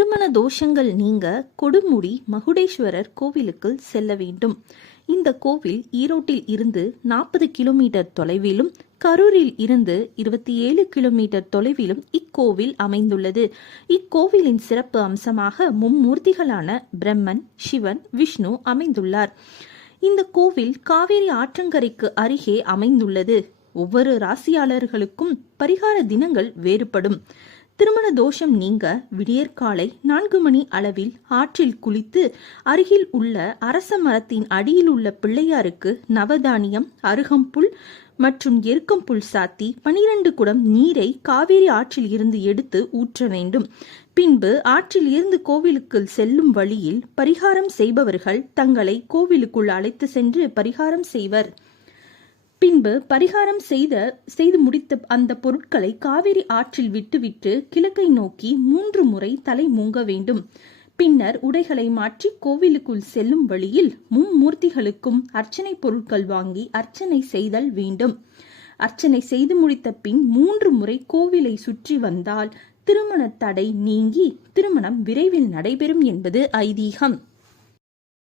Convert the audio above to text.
திருமண தோஷங்கள் நீங்க கொடுமுடி மகுடேஸ்வரர் கோவிலுக்கு செல்ல வேண்டும். இந்த கோவில் ஈரோட்டில் இருந்து 40 கிலோமீட்டர் தொலைவிலும், கரூரில் இருந்து 27 கிலோமீட்டர் தொலைவிலும் இக்கோவில் அமைந்துள்ளது. இக்கோவிலின் சிறப்பு அம்சமாக மும்மூர்த்திகளான பிரம்மன், சிவன், விஷ்ணு அமைந்துள்ளார். இந்த கோவில் காவேரி ஆற்றங்கரைக்கு அருகே அமைந்துள்ளது. ஒவ்வொரு ராசியாளர்களுக்கும் பரிகார தினங்கள் வேறுபடும். திருமண தோஷம் நீங்க விடியற்காலை 4 மணி அளவில் ஆற்றில் குளித்து அருகில் உள்ள அரச மரத்தின் அடியில் உள்ள பிள்ளையாருக்கு நவதானியம், அருகம்புல் மற்றும் எருக்கம்புல் சாத்தி 12 குடம் நீரை காவேரி ஆற்றில் இருந்து எடுத்து ஊற்ற வேண்டும். பின்பு ஆற்றில் இருந்து கோவிலுக்கு செல்லும் வழியில் பரிகாரம் செய்பவர்கள் தங்களை கோவிலுக்குள் அழைத்து சென்று பரிகாரம் செய்வர். பின்பு பரிகாரம் செய்து முடித்த அந்த பொருட்களை காவிரி ஆற்றில் விட்டுவிட்டு கிழக்கை நோக்கி 3 முறை தலை மூங்க வேண்டும். பின்னர் உடைகளை மாற்றி கோவிலுக்குள் செல்லும் வழியில் மும்மூர்த்திகளுக்கும் அர்ச்சனை பொருட்கள் வாங்கி அர்ச்சனை செய்தல் வேண்டும். அர்ச்சனை செய்து முடித்த பின் 3 முறை கோவிலை சுற்றி வந்தால் திருமண தடை நீங்கி திருமணம் விரைவில் நடைபெறும் என்பது ஐதீகம்.